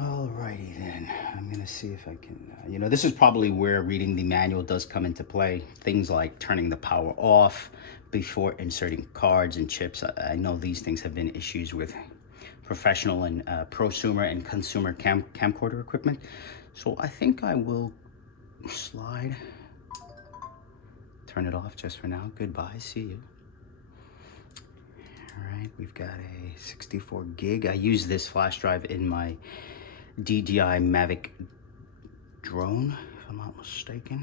Alrighty then, I'm gonna see if I can, this is probably where reading the manual does come into play. Things like turning the power off before inserting cards and chips. I know these things have been issues with professional and prosumer and consumer camcorder equipment. So I think I will slide, turn it off just for now. Goodbye, see you. All right, we've got a 64 gig. I use this flash drive in my DJI Mavic drone, if I'm not mistaken.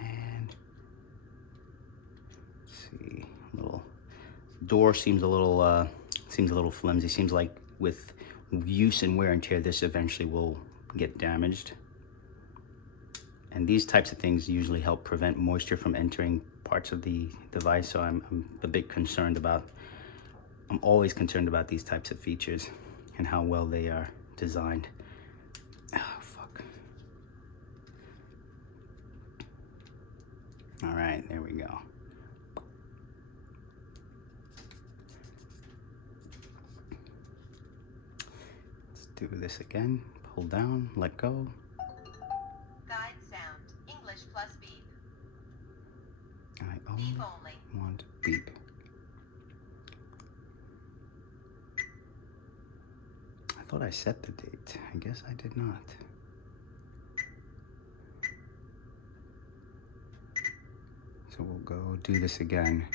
And let's see, little door seems a little flimsy. Seems like with use and wear and tear, this eventually will get damaged. And these types of things usually help prevent moisture from entering parts of the device. So I'm a bit concerned about. I'm always concerned about these types of features and how well they are designed. Oh, fuck. All right, there we go. Let's do this again. Pull down, let go. Guide sound, English plus beep. I Beep only. want beep. I thought I set the date. I guess I did not. So we'll go do this again.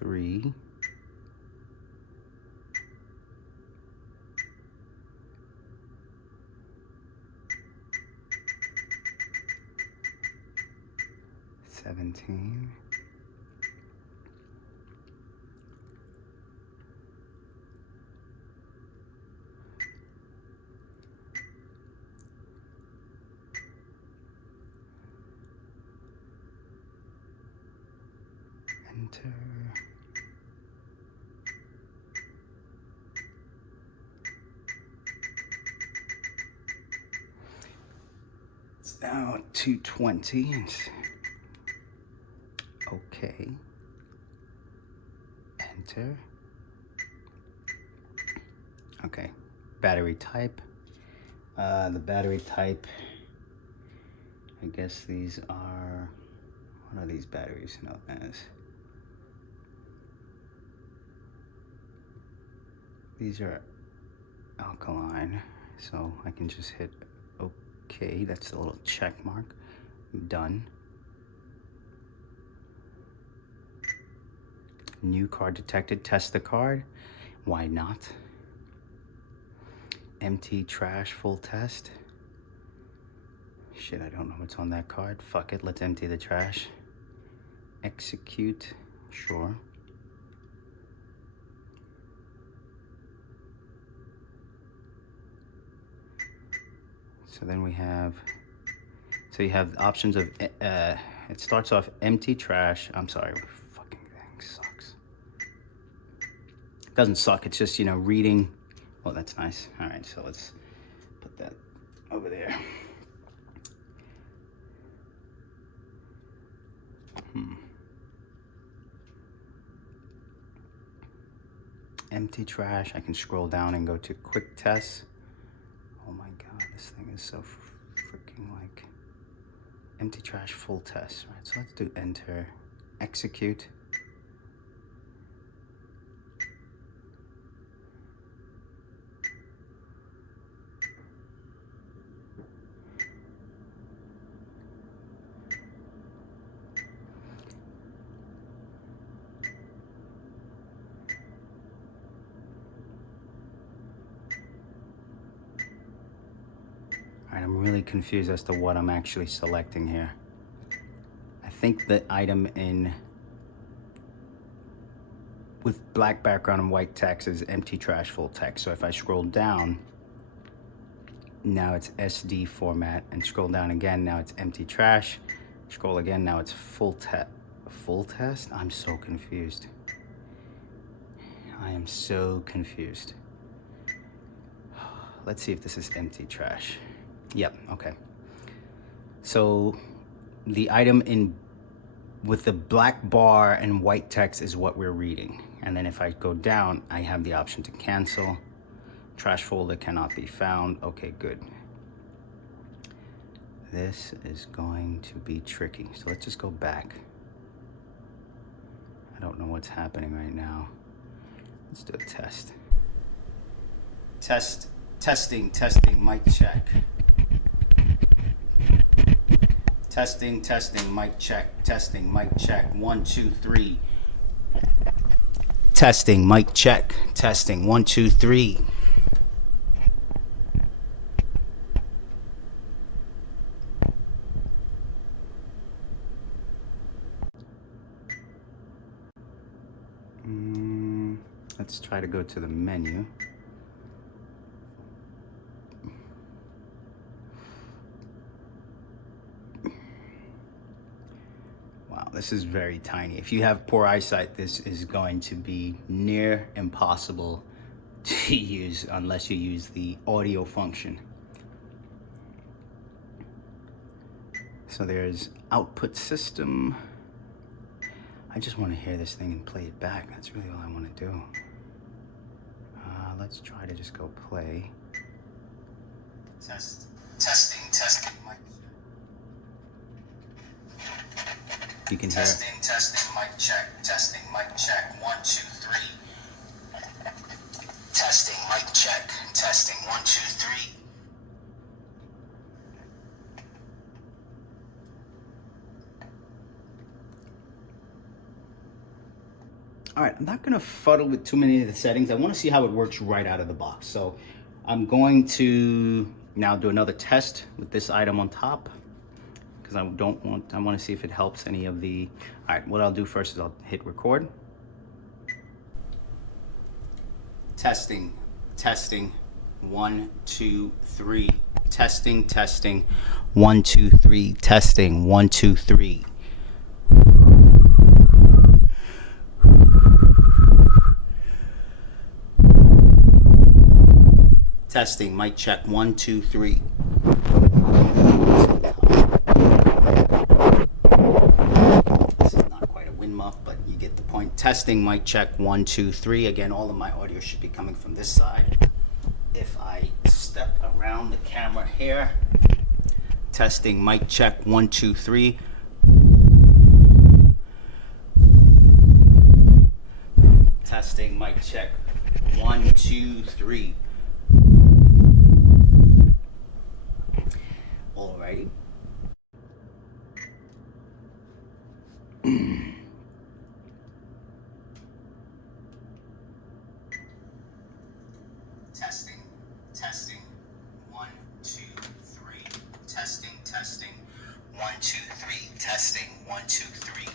Three. $17. Enter. It's now 2:20. Okay. Enter. Okay. Battery type. The battery type, I guess these are, what are these batteries known as? These are alkaline, so I can just hit OK. That's a little check mark. Done. New card detected. Test the card. Why not? Empty trash full test. Shit, I don't know what's on that card. Fuck it, let's empty the trash. Execute. Sure. So then we have, so you have options of, it starts off empty trash. I'm sorry, fucking thing sucks. It doesn't suck, it's just, reading. Well, that's nice. All right, so let's put that over there. Empty trash. I can scroll down and go to quick tests. Oh my God, this thing is so freaking like empty trash full test, right? So let's do enter, execute. All right, I'm really confused as to what I'm actually selecting here. I think the item with black background and white text is empty trash full text. So if I scroll down, now it's SD format, and scroll down again, now it's empty trash. Scroll again, now it's full test. I'm so confused. I am so confused. Let's see if this is empty trash. Yep, okay. So the item in with the black bar and white text is what we're reading. And then if I go down, I have the option to cancel. Trash folder cannot be found. Okay, good. This is going to be tricky. So let's just go back. I don't know what's happening right now. Let's do a test. Testing, mic check. Testing, mic check. Testing, mic check. 1, 2, 3. Testing, mic check. Testing, 1, 2, 3. Let's try to go to the menu. Wow, this is very tiny. If you have poor eyesight, this is going to be near impossible to use unless you use the audio function. So there's output system. I just want to hear this thing and play it back. That's really all I want to do. Let's try to just go play. Testing. You can hear. Testing, mic check. Testing, mic check. 1, 2, 3. Testing, mic check. Testing, 1, 2, 3. All right, I'm not gonna fuddle with too many of the settings. I wanna see how it works right out of the box. So I'm going to now do another test with this item on top because I wanna see if it helps any of the, all right, what I'll do first is I'll hit record. Testing, 1, 2, 3. Testing, 1, 2, 3. Testing, 1, 2, 3. Testing, mic check, 1, 2, 3. This is not quite a wind muff, but you get the point. Testing, mic check, 1, 2, 3. Again, all of my audio should be coming from this side. If I step around the camera here, testing, mic check, 1, 2, 3. Testing, mic check, 1, 2, 3. Alrighty. Testing, 1, 2, 3. Testing, 1, 2, 3. Testing, 1, 2, 3.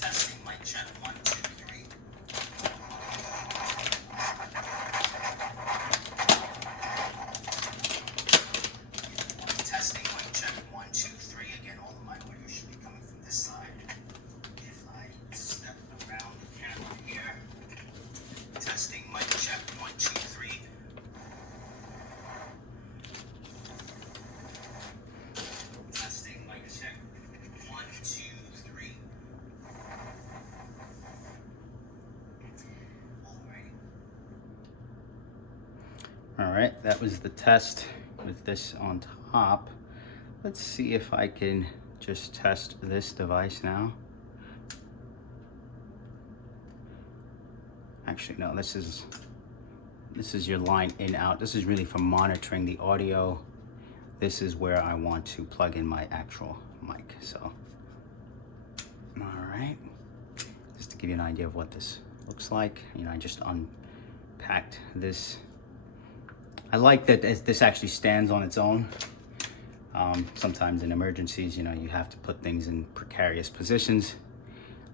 Testing, mic check, 1, 2, 3. Testing, mic check, 1, 2, 3. Again, all of my audio should be coming from this side. If I step around the camera here, testing, mic check, 1, 2, 3. Testing, mic check, 1, 2, 3. All right, that was the test with this on top. Let's see if I can just test this device now. Actually, no, this is your line in out. This is really for monitoring the audio. This is where I want to plug in my actual mic. So, all right, just to give you an idea of what this looks like. You know, I just unpacked this. I like that this actually stands on its own. Sometimes in emergencies, you know, you have to put things in precarious positions.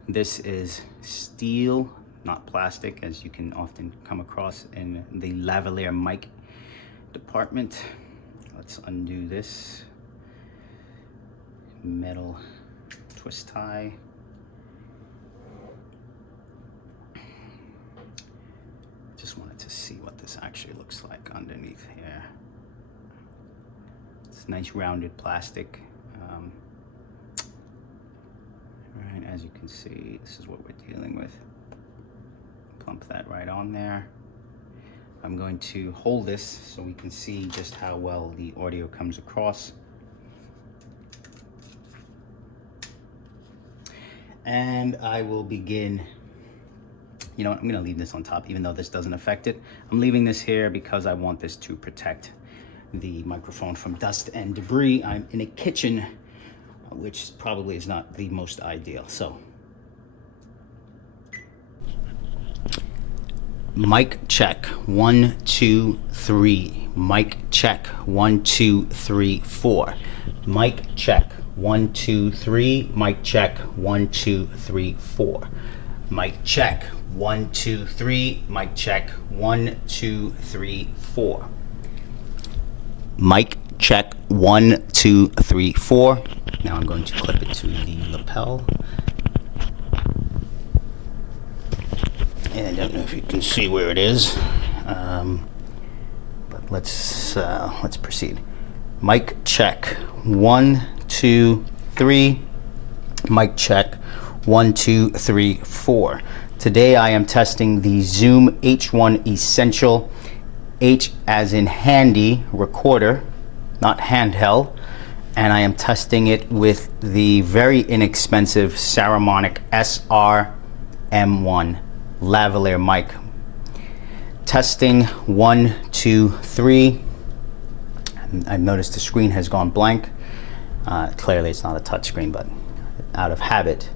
This is steel, not plastic, as you can often come across in the lavalier mic department. Let's undo this metal twist tie. Just wanted to see what this actually looks like underneath here. It's nice rounded plastic. Right, as you can see, this is what we're dealing with. Plump that right on there. I'm going to hold this so we can see just how well the audio comes across. And I will begin. You know what, I'm gonna leave this on top even though this doesn't affect it. I'm leaving this here because I want this to protect the microphone from dust and debris. I'm in a kitchen, which probably is not the most ideal. So, mic check, 1, 2, 3. Mic check, 1, 2, 3, 4. Mic check, 1, 2, 3. Mic check, 1, 2, 3, 4. Mic check, 1, 2, 3. Mic check, 1, 2, 3, 4. Mic check, 1, 2, 3, 4. Now I'm going to clip it to the lapel. And I don't know if you can see where it is, but let's proceed. Mic check, 1, 2, 3. Mic check, 1, 2, 3, 4. Today I am testing the Zoom H1 Essential, H as in handy recorder, not handheld, and I am testing it with the very inexpensive Saramonic SR-M1 lavalier mic. Testing 1, 2, 3. I've noticed the screen has gone blank. Clearly it's not a touch screen, but out of habit.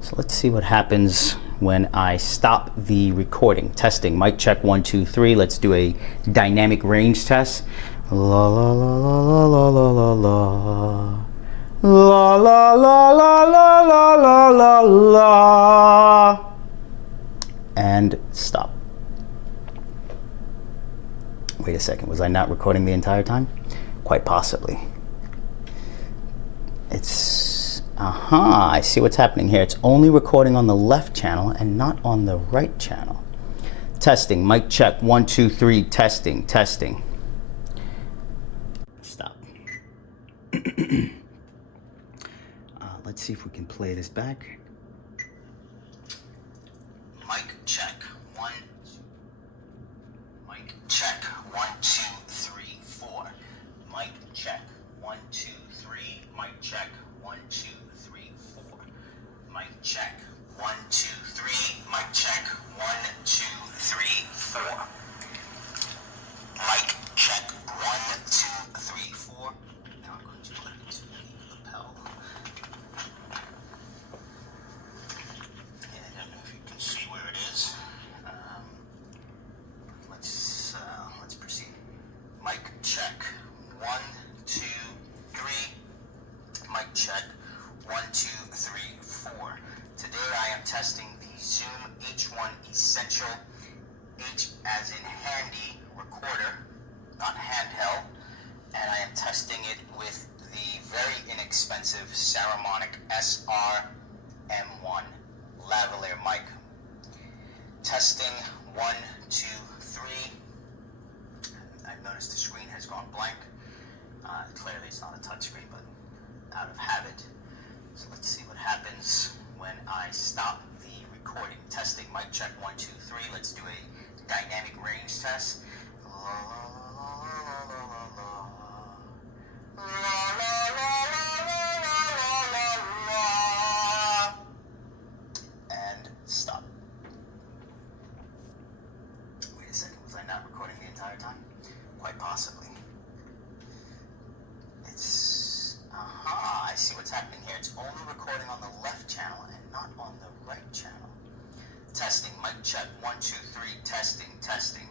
So let's see what happens when I stop the recording. Testing, mic check, 1, 2, 3. Let's do a dynamic range test. La la la la la la la la la. La la la la la la la la la. And stop. Wait a second, was I not recording the entire time? Quite possibly. I see what's happening here. It's only recording on the left channel and not on the right channel. Testing, mic check, 1, 2, 3, testing, testing. Stop. Let's see if we can play this back. Mic check, 1. Mic check, 1, 2, 3, 4. Mic check, 1, 2, 3. Mic check, 1, 2, 3, 4. Mic check, 1, 2, 3. Mic check, 1, 2, 3, 4. Mic check, 1, 2, 3, 4. Now I'm going to clip it to the lapel. And I don't know if you can see where it is. Let's proceed. Mic check, 1, 2, 3. Mic check, 1, 2, 3, 4. Today I am testing the Zoom H1 Essential, H as in handy recorder, not handheld, and I am testing it with the very inexpensive Saramonic SR-M1 lavalier mic. Testing 1, 2, 3. I've noticed the screen has gone blank. Clearly it's not a touch screen, but out of habit. So let's see what happens when I stop the recording. Testing, mic check, 1, 2, 3. Let's do a dynamic range test. And stop. Wait a second, was I not recording the entire time? Quite possibly. I see what's happening here. It's only recording on the left channel and not on the right channel. Testing, mic check, 1, 2, 3, testing, testing.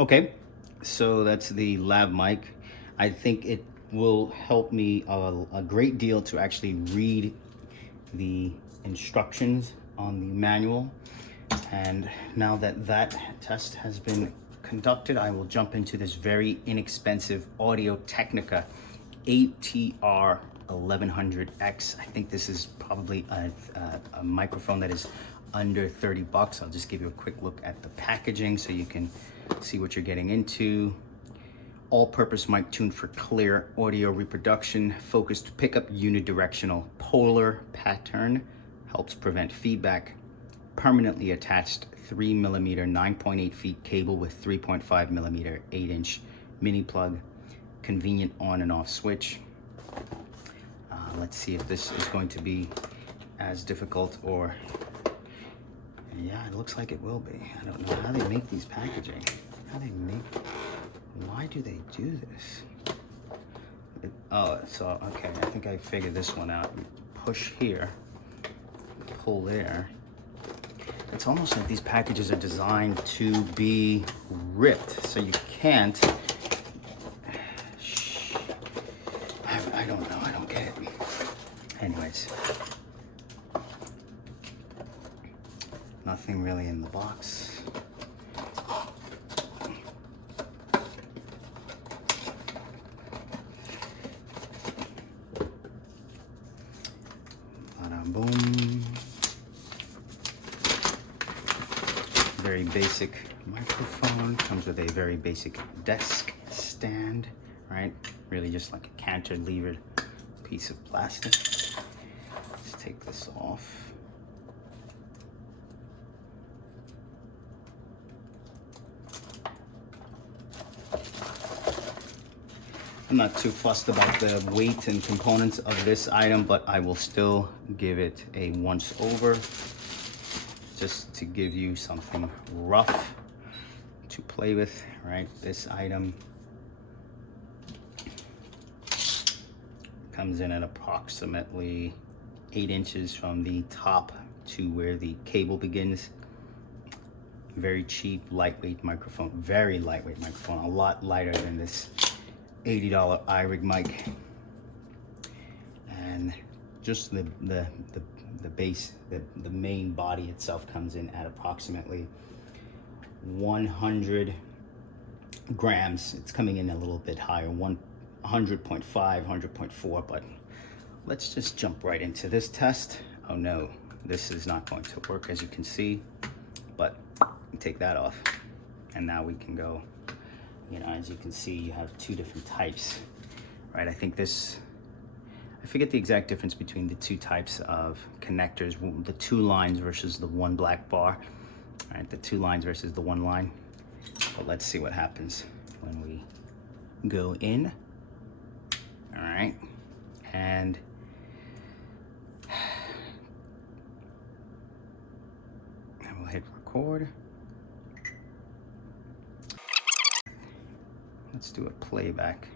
Okay, so that's the lav mic. I think it will help me a great deal to actually read the instructions on the manual. And now that that test has been conducted, I will jump into this very inexpensive Audio Technica ATR 1100X. I think this is probably a microphone that is under 30 bucks. I'll just give you a quick look at the packaging so you can see what you're getting into. All-purpose mic tuned for clear audio reproduction, focused pickup, unidirectional polar pattern, helps prevent feedback, permanently attached 3mm 9.8 feet cable with 3.5mm 8-inch mini plug, convenient on and off switch. Let's see if this is going to be as difficult, or yeah, it looks like it will be. I don't know how they make these packaging. Why do they do this? So okay, I think I figured this one out. You push here, pull there. It's almost like these packages are designed to be ripped, so you can't. I don't know, I don't get it. Anyways, nothing really in the box. Bada boom. Very basic microphone. Comes with a very basic desk stand, right? Really just like a cantilevered piece of plastic. Let's take this off. I'm not too fussed about the weight and components of this item, but I will still give it a once over just to give you something rough to play with, right? This item comes in at approximately 8 inches from the top to where the cable begins. Very cheap, lightweight microphone, very lightweight microphone, a lot lighter than this $80 iRig mic. And just the base, the main body itself comes in at approximately 100 grams. It's coming in a little bit higher, 100.5, 100.4, but let's just jump right into this test. Oh no, this is not going to work, as you can see, but take that off. And now we can go, you know, as you can see, you have two different types, right? I think this, I forget the exact difference between the two types of connectors, the two lines versus the one black bar, right? The two lines versus the one line. But let's see what happens when we go in. All right, and we'll hit record. Let's do a playback.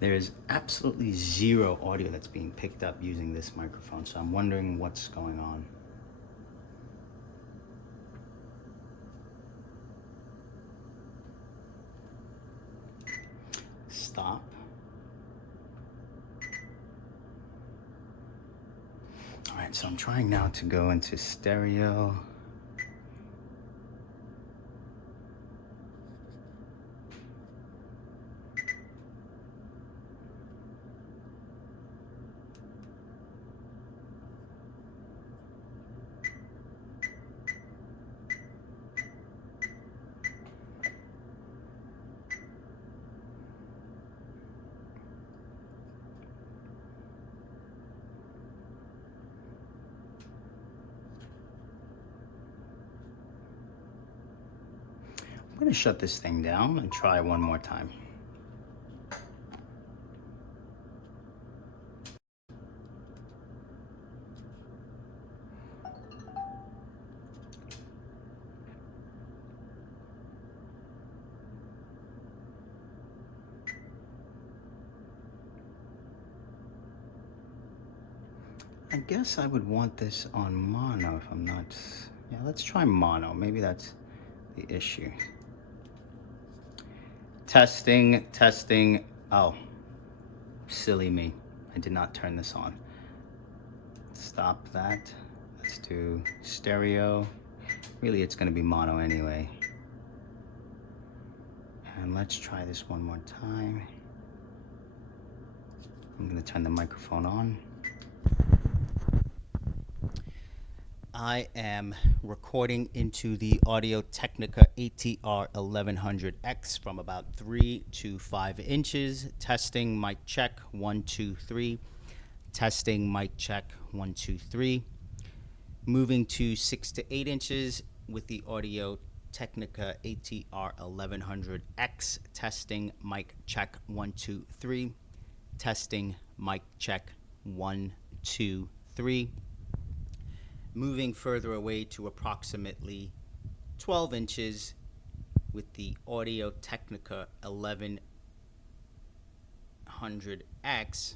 There is absolutely zero audio that's being picked up using this microphone, so I'm wondering what's going on. Stop. All right, so I'm trying now to go into stereo. I'm gonna shut this thing down and try one more time. I guess I would want this on mono if I'm not, yeah, let's try mono. Maybe that's the issue. Testing, testing. Oh, silly me. I did not turn this on. Stop that. Let's do stereo Really, it's going to be mono anyway. And let's try this one more time. I'm going to turn the microphone on. I am recording into the Audio-Technica ATR 1100X from about 3 to 5 inches. Testing, mic check, 1, 2, 3. Testing, mic check, 1, 2, 3. Moving to 6 to 8 inches with the Audio-Technica ATR 1100X. Testing, mic check, 1, 2, 3. Testing, mic check, 1, 2, 3. Moving further away to approximately 12 inches with the Audio-Technica 1100X.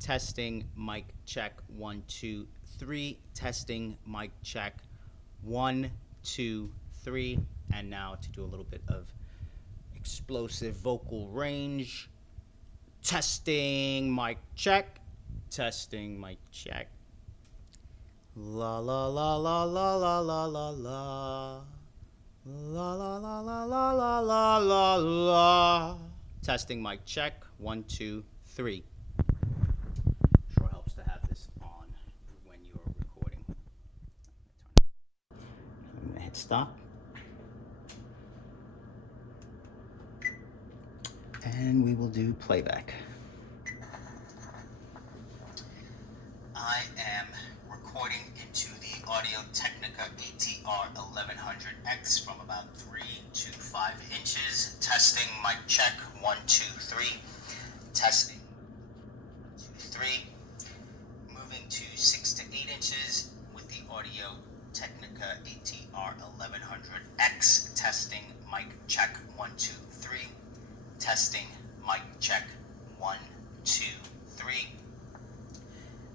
Testing, mic check, 1, 2, 3. Testing, mic check, 1, 2, 3. And now to do a little bit of explosive vocal range. Testing, mic check. Testing, mic check. La la la la la la la la la. La la la la la la la la la. Testing, mic check, 1, 2, 3. Sure helps to have this on when you're recording. I'm gonna hit stop. And we will do playback. I am recording into the Audio-Technica ATR 1100X from about 3 to 5 inches. Testing, mic check, 1, 2, 3. Testing, 1, 2, 3. Moving to 6 to 8 inches with the Audio-Technica ATR 1100X. Testing, mic check, 1, 2, 3. Testing, mic check, 1, 2, 3.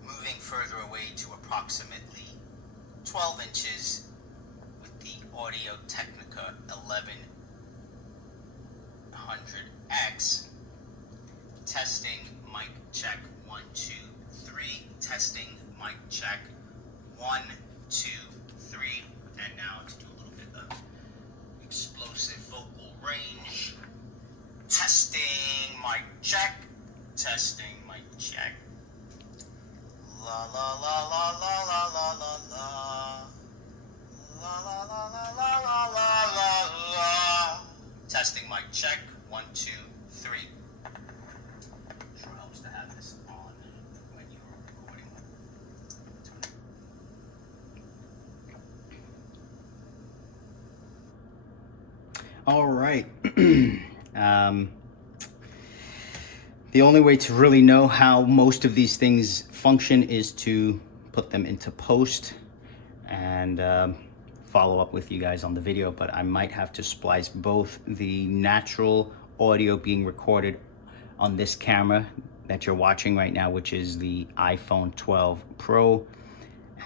Moving further away to approximately 12 inches with the Audio-Technica 1100X. Testing, mic check, 1, 2, 3. Testing, mic check, 1, 2, 3. And now to do a little bit of explosive vocal range. Testing, mic check. Testing, mic check. La la la la la la la la la. La la la la la la la la la. Testing, mic check, 1, 2, 3. Sure helps to have this on when you're recording. All right. The only way to really know how most of these things function is to put them into post and follow up with you guys on the video, but I might have to splice both the natural audio being recorded on this camera that you're watching right now, which is the iPhone 12 Pro,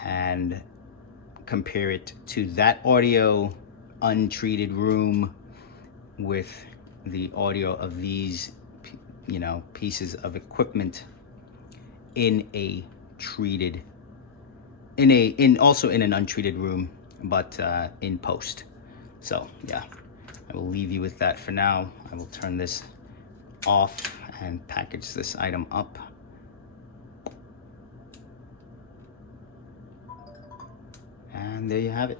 and compare it to that audio untreated room with the audio of these pieces of equipment in a treated, also in an untreated room, but in post. So yeah, I will leave you with that for now. I will turn this off and package this item up. And there you have it.